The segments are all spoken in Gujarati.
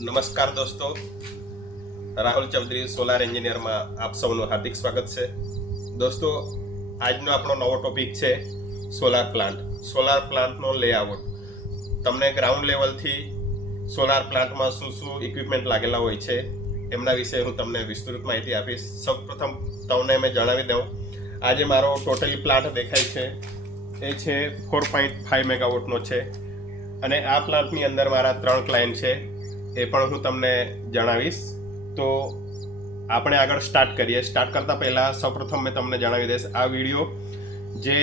નમસ્કાર દોસ્તો, રાહુલ ચૌધરી સોલાર એન્જિનિયરમાં આપ સૌનું હાર્દિક સ્વાગત છે. દોસ્તો, આજનો આપણો નવો ટોપિક છે સોલાર પ્લાન્ટ. સોલાર પ્લાન્ટનો લેઆઉટ. તમને ગ્રાઉન્ડ લેવલથી સોલાર પ્લાન્ટમાં શું શું ઇક્વિપમેન્ટ લાગેલા હોય છે એમના વિશે હું તમને વિસ્તૃત માહિતી આપીશ. સૌપ્રથમ તમને મેં જણાવી દઉં, આજે મારો ટોટલી પ્લાન્ટ દેખાય છે એ છે 4.5 મેગાવોટનો છે અને આ પ્લાન્ટની અંદર મારા 3 ક્લાયન્ટ છે, એ પણ હું તમને જણાવીશ. તો આપણે આગળ સ્ટાર્ટ કરીએ. સ્ટાર્ટ કરતાં પહેલાં સૌપ્રથમ મેં તમને જણાવી દઈશ, આ વિડીયો જે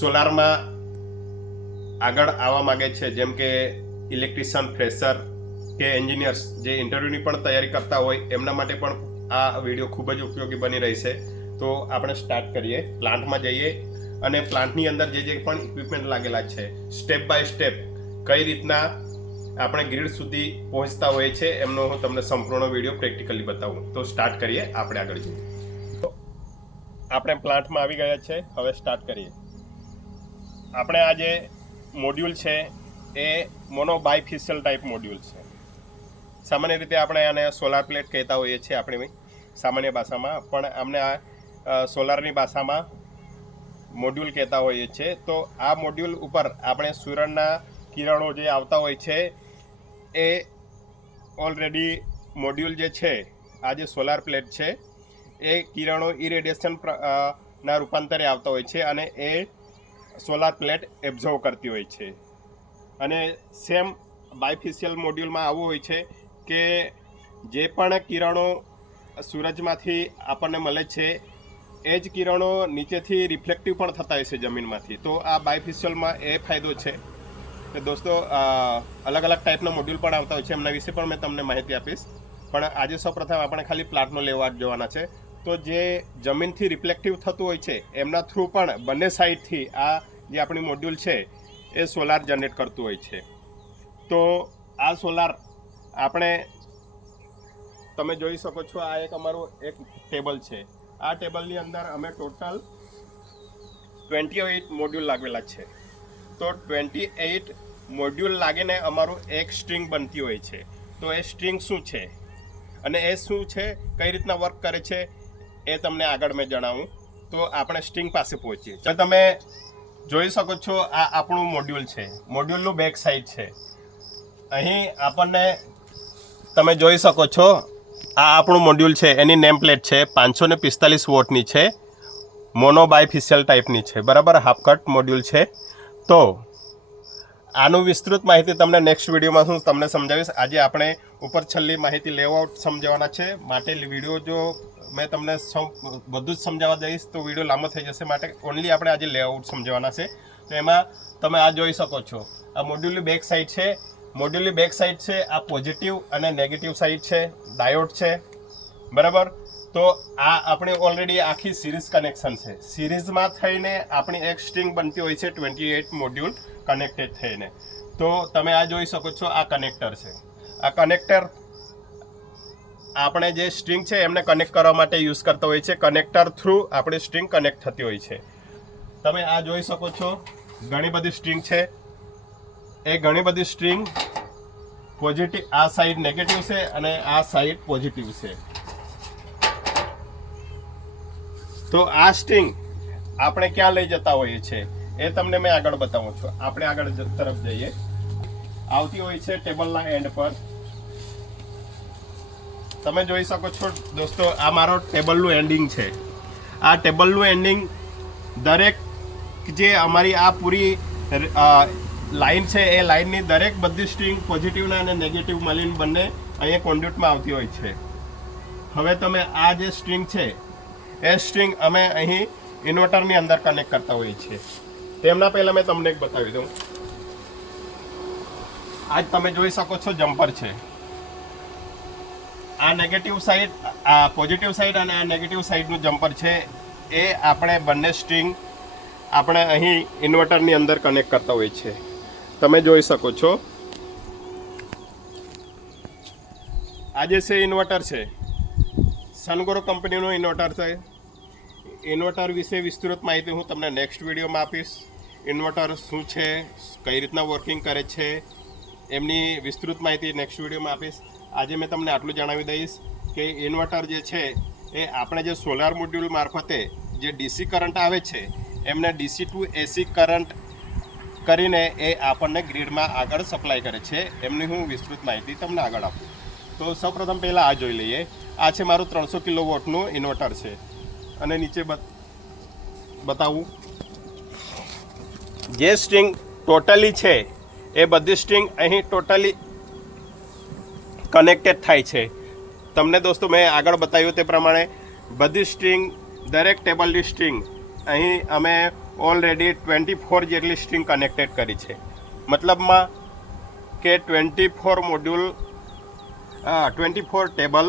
સોલારમાં આગળ આવવા માગે છે, જેમ કે ઇલેક્ટ્રિશિયન, ફ્રેશર કે એન્જિનિયર્સ જે ઇન્ટરવ્યૂની પણ તૈયારી કરતા હોય એમના માટે પણ આ વિડીયો ખૂબ જ ઉપયોગી બની રહેશે. તો આપણે સ્ટાર્ટ કરીએ, પ્લાન્ટમાં જઈએ અને પ્લાન્ટની અંદર જે પણ ઇક્વિપમેન્ટ લાગેલા છે સ્ટેપ બાય સ્ટેપ કઈ રીતના આપણે ગ્રીડ સુધી પહોંચતા હોય છે એમનો હું તમને સંપૂર્ણ વિડીયો પ્રેક્ટિકલી બતાવું. તો સ્ટાર્ટ કરીએ, આપણે આગળ જઈએ. તો આપણે પ્લાન્ટમાં આવી ગયા છે, હવે સ્ટાર્ટ કરીએ. આપણે આ જે મોડ્યુલ છે એ મોનો બાયફેશિયલ ટાઈપ મોડ્યુલ છે. સામાન્ય રીતે આપણે આને સોલાર પ્લેટ કહેતા હોઈએ છીએ આપણી સામાન્ય ભાષામાં, પણ અમને આ સોલારની ભાષામાં મોડ્યુલ કહેતા હોઈએ છીએ. તો આ મોડ્યુલ ઉપર આપણે સૂર્યના કિરણો જે આવતા હોય છે એ ઓલરેડી મોડ્યુલ જે છે, આ જે સોલાર પ્લેટ છે એ કિરણો ઇરેડિયેશન ના રૂપાંતરે આવતા હોય છે અને એ સોલાર પ્લેટ એબ્ઝોર્વ કરતી હોય છે. અને સેમ બાયફેશિયલ મોડ્યુલમાં આવું હોય છે કે જે પણ કિરણો સૂરજમાંથી આપણને મળે છે એ જ કિરણો નીચેથી રિફ્લેક્ટિવ પણ થતા હોય છે જમીનમાંથી. તો આ બાયફેશિયલમાં એ ફાયદો છે કે દોસ્તો અલગ અલગ ટાઈપના મોડ્યુલ પણ આવતા હોય છે, એમના વિશે પણ મેં તમને માહિતી આપીશ. પણ આજે સૌપ્રથમ આપણે ખાલી પ્લાન્ટનો લેવા જોવાના છે. તો જે જમીનથી રિફ્લેક્ટિવ થતું હોય છે એમના થ્રુ પણ બંને સાઈડથી આ જે આપણી મોડ્યુલ છે એ સોલાર જનરેટ કરતું હોય છે. તો આ સોલાર આપણે તમે જોઈ શકો છો, આ એક અમારું એક ટેબલ છે. આ ટેબલની અંદર અમે ટોટલ 28 મોડ્યુલ લાગેલા છે. તો 28 મોડ્યુલ લાગીને અમારું એક સ્ટ્રિંગ બનતી હોય છે. તો એ સ્ટ્રિંગ શું છે અને એ શું છે, કઈ રીતના વર્ક કરે છે એ તમને આગળ મેં જણાવું. તો આપણે સ્ટ્રિંગ પાસે પહોંચીએ. તો તમે જોઈ શકો છો, આ આપણું મોડ્યુલ છે. મોડ્યુલનું બેક સાઈડ છે. અહીં આપણને તમે જોઈ શકો છો, આ આપણું મોડ્યુલ છે, એની નેમ પ્લેટ છે 545 વોટની છે, મોનો બાયફેશિયલ ટાઈપની છે, બરાબર, હાફ કટ મોડ્યુલ છે. તો આનું વિસ્તૃત માહિતી તમને નેક્સ્ટ વિડીયોમાં હું તમને સમજાવીશ. આજે આપણે ઉપર છેલ્લી માહિતી લેઆઉટ સમજાવવાના છે, માટે વિડીયો જો મેં તમને બધું જ સમજાવવા જઈશ તો વિડીયો લાંબો થઈ જશે, માટે ઓનલી આપણે આજે લેઆઉટ સમજાવવાના છે. તો એમાં તમે આ જોઈ શકો છો, આ મોડ્યુલની બેક સાઈડ છે. મોડ્યુલની બેક સાઈડ છે, આ પોઝિટિવ અને નેગેટિવ સાઈડ છે, ડાયોડ છે, બરાબર. તો આ આપણી ઓલરેડી આખી સિરીઝ કનેક્શન છે. સિરીઝમાં થઈને આપણી એક સ્ટ્રિંગ બનતી હોય છે 28 મોડ્યુલ કનેક્ટેડ થઈને. તો તમે આ જોઈ શકો છો, આ કનેક્ટર છે. આ કનેક્ટર આપણે જે સ્ટ્રિંગ છે એમને કનેક્ટ કરવા માટે યુઝ કરતા હોય છે. કનેક્ટર થ્રુ આપણી સ્ટ્રિંગ કનેક્ટ થતી હોય છે. તમે આ જોઈ શકો છો, ઘણી બધી સ્ટ્રિંગ છે. એ ઘણી બધી સ્ટ્રિંગ પોઝિટિવ, આ સાઈડ નેગેટિવ છે અને આ સાઈડ પોઝિટિવ છે. તો આ સ્ટ્રિંગ આપણે ક્યાં લઈ જતા હોઈએ છીએ એ તમને મેં આગળ બતાવું છું. આપણે આગળ તરફ જઈએ. આવતી હોય છે ટેબલના એન્ડ પર. તમે જોઈ શકો છો દોસ્તો, આ મારો ટેબલનું એન્ડિંગ છે. આ ટેબલનું એન્ડિંગ દરેક જે અમારી આ પૂરી લાઈન છે એ લાઈનની દરેક બધી સ્ટ્રિંગ પોઝિટિવના અને નેગેટિવ મળીને બંને અહીંયા કોન્ડ્યુટમાં આવતી હોય છે. હવે તમે આ જે સ્ટ્રિંગ છે એ સ્ટ્રિંગ અમે અહીં ઇન્વર્ટરની અંદર કનેક્ટ કરતા હોઈએ છીએ. તેમના પહેલાં મેં તમને એક બતાવી દઉં. આજ તમે જોઈ શકો છો જમ્પર છે. આ નેગેટિવ સાઈડ, આ પોઝિટિવ સાઈડ અને આ નેગેટિવ સાઈડનું જમ્પર છે. એ આપણે બંને સ્ટ્રિંગ આપણે અહીં ઇન્વર્ટરની અંદર કનેક્ટ કરતા હોઈએ છીએ. તમે જોઈ શકો છો, આ જે છે ઇન્વર્ટર છે, સનગોરો કંપનીનું ઇન્વર્ટર છે. ઇન્વર્ટર વિશે વિસ્તૃત માહિતી હું તમને નેક્સ્ટ વિડીયોમાં આપીશ. ઇન્વર્ટર શું છે, કઈ રીતના વર્કિંગ કરે છે એમની વિસ્તૃત માહિતી નેક્સ્ટ વિડીયોમાં આપીશ. આજે મેં તમને આટલું જણાવી દઈશ કે ઇન્વર્ટર જે છે એ આપણે જે સોલાર મોડ્યુલ મારફતે જે ડીસી કરંટ આવે છે એમને ડીસી ટુ એસી કરંટ કરીને એ આપણને ગ્રીડમાં આગળ સપ્લાય કરે છે. એમની હું વિસ્તૃત માહિતી તમને આગળ આપું. તો સૌપ્રથમ પહેલાં આ જોઈ લઈએ. આ છે મારું 300 કિલોવોટનું ઇન્વર્ટર છે અને નીચે બતાવું જે સ્ટ્રિંગ ટોટલી છે એ બધી સ્ટ્રિંગ અહીં ટોટલી કનેક્ટેડ થાય છે. તમને દોસ્તો મેં આગળ બતાવ્યું તે પ્રમાણે બધી સ્ટ્રિંગ દરેક ટેબલની સ્ટ્રિંગ અહીં અમે ઓલરેડી 24 જેટલી સ્ટ્રિંગ કનેક્ટેડ કરી છે. મતલબમાં કે 24 મોડ્યુલ 24 ટેબલ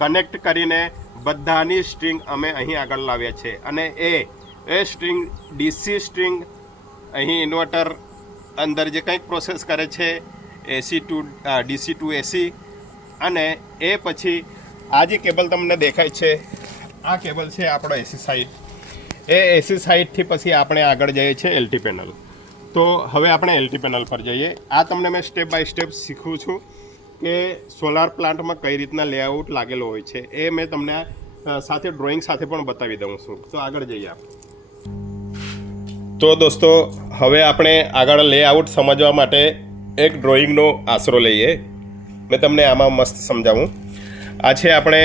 કનેક્ટ કરીને બધાની સ્ટ્રિંગ અમે અહીં આગળ લાવ્યા છે અને એ સ્ટ્રિંગ ડીસી સ્ટ્રિંગ અહીં ઇન્વર્ટર અંદર જે કંઈક પ્રોસેસ કરે છે એસી ટુ ડીસી ટુ એસી અને એ પછી આ જે કેબલ તમને દેખાય છે આ કેબલ છે આપણો એસી સાઇડ. એ એસી સાઇડથી પછી આપણે આગળ જઈએ છીએ એલટી પેનલ. તો હવે આપણે એલટી પેનલ પર જઈએ. આ તમને મેં સ્ટેપ બાય સ્ટેપ શીખવું છું કે સોલાર પ્લાન્ટમાં કઈ રીતના લેઆઉટ લાગેલો હોય છે. એ મેં તમને સાથે ડ્રોઈંગ સાથે પણ બતાવી દઉં છું. તો આગળ જઈએ આપણે. તો દોસ્તો હવે આપણે આગળ લેઆઉટ સમજવા માટે એક ડ્રોઈંગનો આશરો લઈએ. મેં તમને આમાં મસ્ત સમજાવું. આ છે આપણે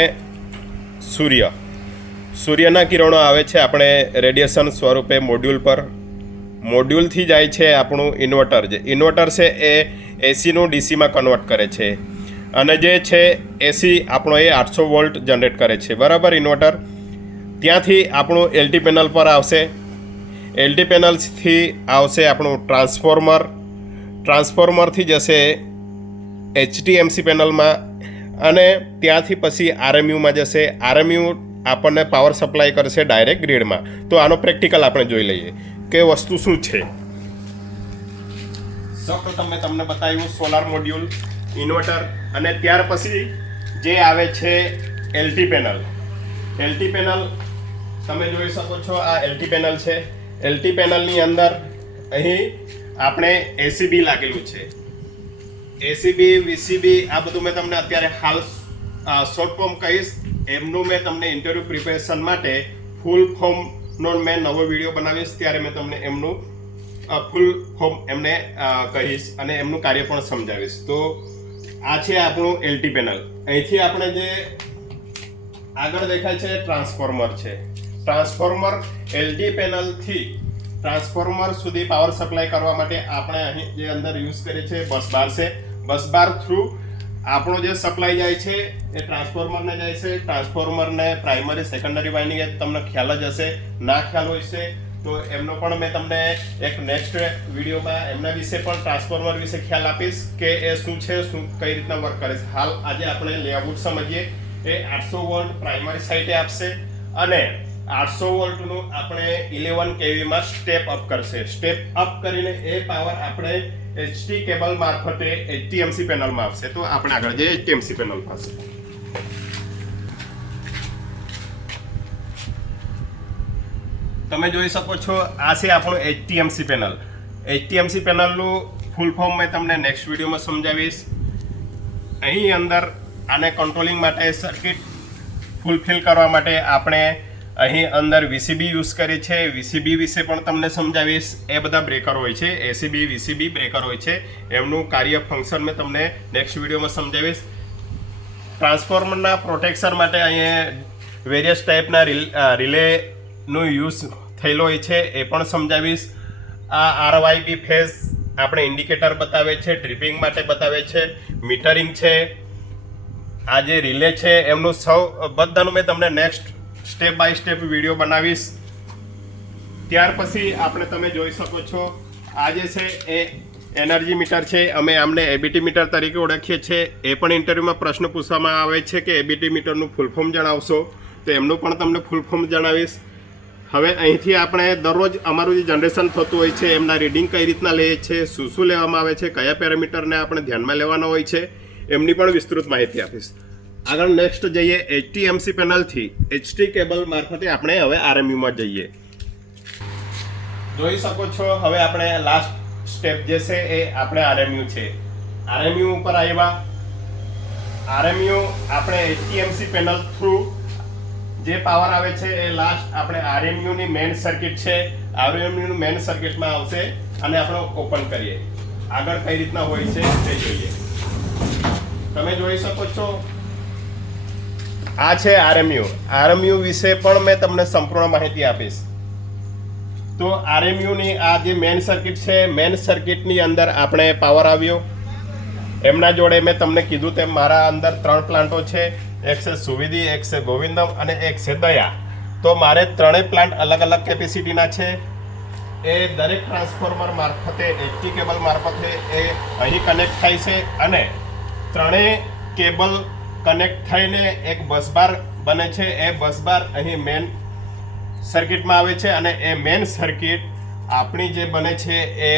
સૂર્યના કિરણો આવે છે આપણે રેડિયેશન સ્વરૂપે મોડ્યુલ પર. મોડ્યુલથી જાય છે આપણું ઇન્વર્ટર. જે ઇન્વર્ટર છે એ એસીનું ડીસીમાં કન્વર્ટ કરે છે અને જે છે એસી આપણો એ 800 વોલ્ટ જનરેટ કરે છે. બરાબર. ઇન્વર્ટર ત્યાંથી આપણું એલટી પેનલ પર આવશે. એલટી પેનલ્સથી આવશે આપણું ટ્રાન્સફોર્મરથી જશે એચટીએમસી પેનલમાં અને ત્યાંથી પછી આરએમયુમાં જશે. આરએમયુ આપણને પાવર સપ્લાય કરશે ડાયરેક્ટ ગ્રીડમાં. તો આનો પ્રેક્ટિકલ આપણે જોઈ લઈએ કે વસ્તુ શું છે. સૌપ્રથમ મેં તમને બતાવ્યું સોલાર મોડ્યુલ, ઇન્વર્ટર અને ત્યાર પછી જે આવે છે એલટી પેનલ. એલટી પેનલ તમે જોઈ શકો છો. આ એલટી પેનલ છે. એલટી પેનલની અંદર અહીં આપણે એસીબી લાગેલું છે. એસીબી વીસીબી આ બધું મેં તમને અત્યારે હાલ શોર્ટ ફોર્મ કહીશ. એમનું મેં તમને ઇન્ટરવ્યૂ પ્રિપેરેશન માટે ફૂલ ફોર્મનો મેં નવો વિડીયો બનાવીશ ત્યારે મેં તમને એમનું ફૂલ ફોર્મ એમને કહીશ અને એમનું કાર્ય પણ સમજાવીશ. તો આ છે આપણું એલટી પેનલ. અહીંથી આપણે જે આગળ દેખાય છે ટ્રાન્સફોર્મર છે. ટ્રાન્સફોર્મર એલટી પેનલથી ટ્રાન્સફોર્મર સુધી પાવર સપ્લાય કરવા માટે આપણે અહીં જે અંદર યુઝ કરીએ છીએ બસ બાર છે. બસ બાર થ્રુ આપણો જે સપ્લાય જાય છે એ ટ્રાન્સફોર્મરને જાય છે. ટ્રાન્સફોર્મરને પ્રાઇમરી સેકન્ડરી વાઇન્ડિંગ તમને ખ્યાલ જ હશે. ના ખ્યાલ હોય છે તો એમનો પણ મેં તમને એક નેક્સ્ટ વિડીયોમાં એમના વિશે પણ ટ્રાન્સફોર્મર વિશે ખ્યાલ આપીશ કે એ શું છે, શું કઈ રીતના વર્ક કરે છે. હાલ આજે આપણે લેઆઉટ સમજીએ. એ 800 વોલ્ટ પ્રાઇમરી સાઇટે આપશે અને 800 વોલ્ટનું આપણે 11 kVમાં સ્ટેપ અપ કરશે. સ્ટેપ અપ કરીને એ પાવર આપણે એચટી કેબલ મારફતે એચટીએમસી પેનલમાં આવશે. તો આપણે આગળ જઈએ એચટીએમસી પેનલ પાસે. તમે જોઈ શકો છો આ છે આપણું એચટીએમસી પેનલ. એચટીએમસી પેનલનું ફૂલ ફોર્મ મેં તમને નેક્સ્ટ વિડીયોમાં સમજાવીશ. અહીં અંદર આને કંટ્રોલિંગ માટે સર્કિટ ફૂલફિલ કરવા માટે આપણે અહીં અંદર વીસીબી યુઝ કરી છે. વીસીબી વિશે પણ તમને સમજાવીશ. એ બધા બ્રેકર હોય છે. એસીબી વીસીબી બ્રેકર હોય છે. એમનું કાર્ય ફંક્શન મેં તમને નેક્સ્ટ વિડીયોમાં સમજાવીશ. ટ્રાન્સફોર્મરના પ્રોટેક્શન માટે અહીંયા વેરિયસ ટાઈપના રિલેનો યુઝ થયેલો હોય છે. એ પણ સમજાવીશ. આ આરવાયબી ફેઝ આપણે ઇન્ડિકેટર બતાવે છે. ટ્રિપિંગ માટે બતાવે છે. મીટરિંગ છે. આ જે રિલે છે એમનું બધાનું મેં તમને next step by step video બનાવીશ. ત્યાર પછી આપણે તમે જોઈ શકો છો આ જે છે એ એનર્જી મીટર છે. અમે આમને એબીટી મીટર તરીકે ઓળખીએ છીએ. એ પણ ઇન્ટરવ્યુમાં પ્રશ્ન પૂછવામાં આવે છે કે એબીટી મીટરનું ફૂલ ફોર્મ જણાવશો. તો એમનું પણ તમને ફૂલ ફોર્મ જણાવીશ. હવે અહીંથી આપણે દરરોજ અમારું જે જનરેશન થતું હોય છે એમના રીડિંગ કઈ રીતના લઈએ છીએ, શું લેવામાં આવે છે, કયા પેરામીટરને આપણે ધ્યાનમાં લેવાના હોય છે, એમની પણ વિસ્તૃત માહિતી આપીશ. આગળ નેક્સ્ટ જઈએ એચટીએમસી પેનલથી એચટી કેબલ મારફતે આપણે હવે આરએમયુમાં જઈએ. જોઈ શકો છો હવે આપણે લાસ્ટ સ્ટેપ જે છે એ આપણે આરએમયુ છે. આરએમયુ ઉપર આવ્યા. આરએમયુ આપણે એચટીએમસી પેનલ થ્રુ જે પાવર આવે છે એ લાસ્ટ આપણે આરએમયુ ની મેઇન સર્કિટ છે, આરએમયુ ની મેઇન સર્કિટમાં આવશે અને આપણે ઓપન કરીએ. આગળ કઈ રીતના હોય છે તે જોઈએ. તમે જોઈ શકો છો આ છે આરએમયુ. આરએમયુ વિશે પણ મેં તમને સંપૂર્ણ માહિતી આપીશ. તો આરએમયુ ની આ જે મેઇન સર્કિટ છે, મેઇન સર્કિટની અંદર આપણે પાવર આવ્યો. એમના જોડે મેં તમને કીધું તેમ મારા અંદર 3 પ્લાન્ટો છે. એક છે સુવિધિ, એક છે ગોવિંદમ અને એક છે દયા. તો મારે ત્રણેય પ્લાન્ટ અલગ અલગ કેપેસિટીના છે. એ દરેક ટ્રાન્સફોર્મર મારફતે એચટી કેબલ મારફતે એ અહીં કનેક્ટ થાય છે અને ત્રણેય કેબલ કનેક્ટ થઈને એક બસબાર બને છે. એ બસબાર અહીં મેન સર્કિટમાં આવે છે અને એ મેન સર્કિટ આપણી જે બને છે એ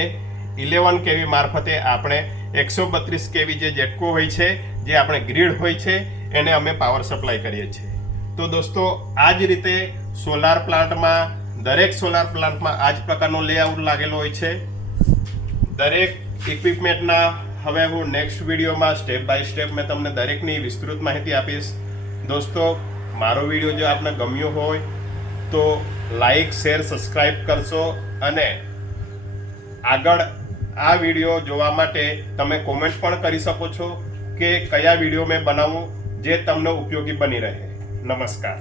11 કેવી મારફતે આપણે 132 કેવી જે જેટકો હોય છે, જે આપણે ગ્રીડ હોય છે, એને અમે પાવર સપ્લાય કરીએ છીએ. તો દોસ્તો આ જ રીતે સોલાર પ્લાન્ટમાં, દરેક સોલાર પ્લાન્ટમાં આ જ પ્રકારનો લેઆઉટ લાગેલો હોય છે. દરેક ઇક્વિપમેન્ટના હવે હું નેક્સ્ટ વિડીયોમાં સ્ટેપ બાય સ્ટેપ મેં તમને દરેકની વિસ્તૃત માહિતી આપીશ. દોસ્તો મારો વિડીયો જો આપને ગમ્યો હોય તો લાઈક, શેર, સબસ્ક્રાઈબ કરશો અને આગળ આ વિડીયો જોવા માટે તમે કોમેન્ટ પણ કરી શકો છો કે કયા વિડીયો મેં બનાવું જે તમને ઉપયોગી બની રહે. નમસ્કાર.